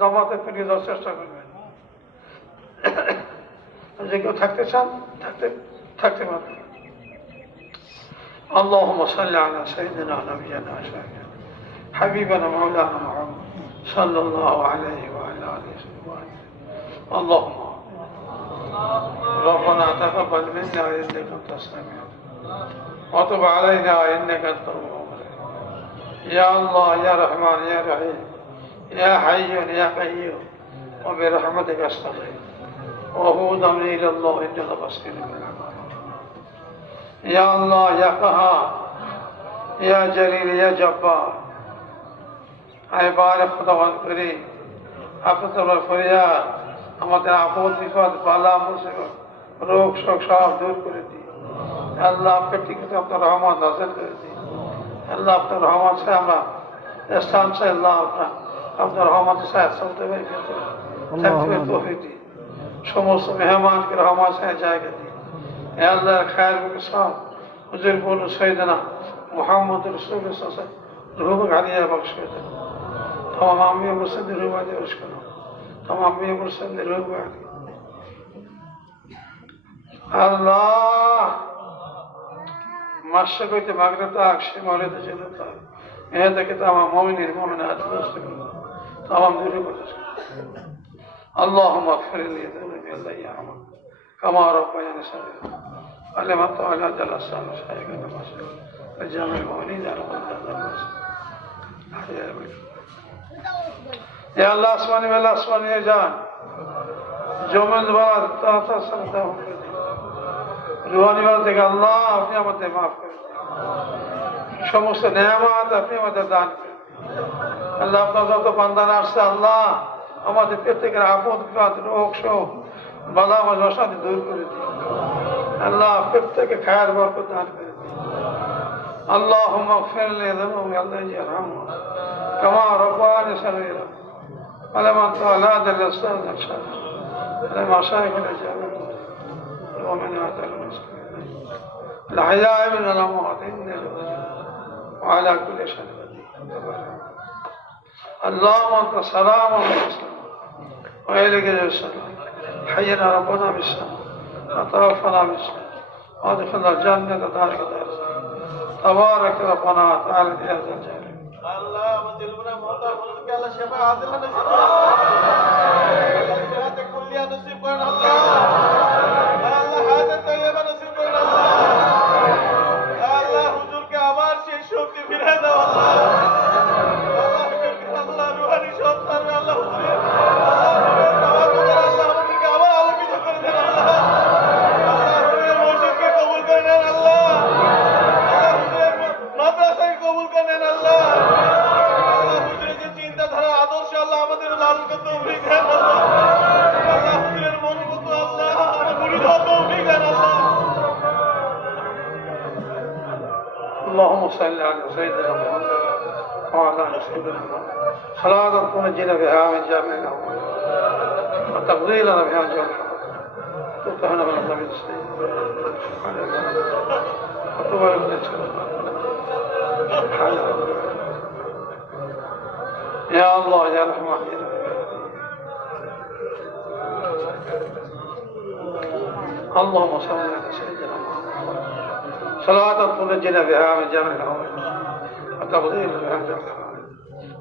জামাতে ফিরে যাওয়ার চেষ্টা করবেন। যে কেউ থাকতে চান থাকতে পারবেন। اللهم صل على سيدنا نبينا وشفيعنا حبيبنا مولانا محمد صلى الله عليه وعلى اله وصحبه. اللهم ربنا تقبل منا انك انت السميع وتب علينا انك انت التواب الرحيم. يا الله يا رحمن يا رحيم يا حي يا قيوم وبرحمتك استغيث وهود امري الى الله انك بصير بالعباد. يا الله يا قهار يا جليل يا جبار اي بارك خداوند کریم আপনার ফরিয়াদ আমাদের আপদ বিপদ বালা মুসিবত রোগ শোক সব দূর করে দিন। আল্লাহ আপনার ঠিকাতে আপনার রহমত নাযিল করে দিন। আল্লাহ আপনার রহমত से আমরা স্থান से আল্লাহ আপনার রহমত से চলতে পারি থাকতে তৌফিক দিন। সমস্ত মেহমানকে রহমত से জায়গা দিন। এ আল্লাহর খায়ের के साथ हुजूर बोलो सैयदना मोहम्मद रसूल सल्लल्लाहु अलैहि वसल्लम रूह गालिया बख्श कर दे। तमाम अम्बिया मुर्सलीन रूह वाले बख्श करो। तमाम अम्बिया मुर्सलीन रूह वाले अल्लाह मशरक़ से मगरिब तक शिमाल से जनूब तक यहाँ तक तमाम मोमिनीन मोमिनात दोस्त तमाम दूरी को اللهم اغفر لي ذنوبي الله يرحمه كما ربياني صغيرا علمت على جل السلام شيئا كما سئل الجامع المؤمنين على قدر الناس يا الله اسمعني والله اسمعني يا جان جمل بعد تعطى سلطة روحاني بعد دیکھ اللہ اپنی آمد معاف کر সমস্ত নেয়ামত আপনি আমাদের দান করেন। আল্লাহ আপনার যত বান্দারা আসছে আল্লাহ আমাদের প্রত্যেকের আপদ বিপদ রোগ শোক বালা অশান্তি দূর করে দিন। আল্লাহ প্রত্যেকে খায়ের বরকত দান করে দিন। اللهم اغفر لي ذنوبي الله يرحمه كما رباني صغيرا ولمن طالت الاستاذ الشر لما شايف الاجابه ومن اتى المسلمين الحياء من الاموات اني وعلى كل شيء قدير. اللهم انت السلام والسلام واليك السلام حينا ربنا بالسلام وتوفنا بالسلام وادخلنا الجنه دارك دار تبارك ربنا تعالى يا ذا الجلال. الله مدلنا موتا بولك الله شفاء عادل نصيب الله صحت كليا نصيب كرنا الله الله حاجت طيبه نصيب كرنا الله حضور के आभार से शक्ति फिरा दो الله روحانی شوق سر में الله حضور اللهم صل على سيدنا محمد وعلى ال سيدنا محمد صلاة تنجينا بها من جميع الأمور وتقضي لنا بها جميع وتطهرنا من الذنب السيء وتبارك لنا سبحان الله يا الله يا رحمن يا اللهم صل على سيدنا محمد صلاة تنجينا بها من جميع الأمور وتقضي لنا بها جميع الأمور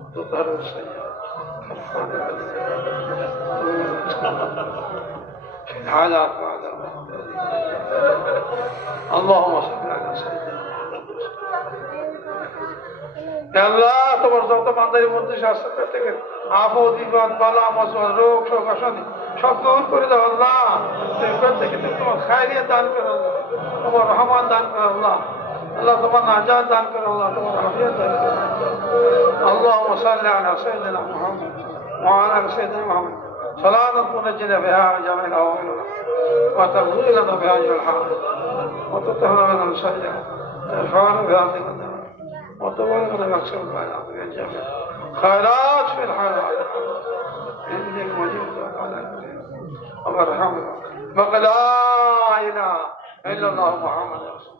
وتطهرنا من السيئات في الحالات بعد اللهم صل على سيدنا محمد يا الله তোমার যত বান্দার মধ্যে শাস্তি প্রত্যেকের আপদ বিপদ বালা মুসিবত রোগ শোক অশান্তি সব দূর করে দাও আল্লাহ। তুমি প্রত্যেকে তোমার খায়রিয়ত দান করো আল্লাহ, তোমার রহমত দান করো আল্লাহ, আল্লাহ তোমার নাজাত দান করো আল্লাহ, তোমার আফিয়ত দান করো। اللهم صل على سيدنا محمد وعلى ال سيدنا محمد صلاة تنجينا بها من جميع الأهوال وتقضي لنا بها جميع الحوائج وتطهرنا من السيئات وترفعنا بها في الدرجات وتبلغنا مقصود البيان من جميع خيرات في الحياة إنك مجيب على كل وبرحمك وقد لا إله إلا الله محمد رسول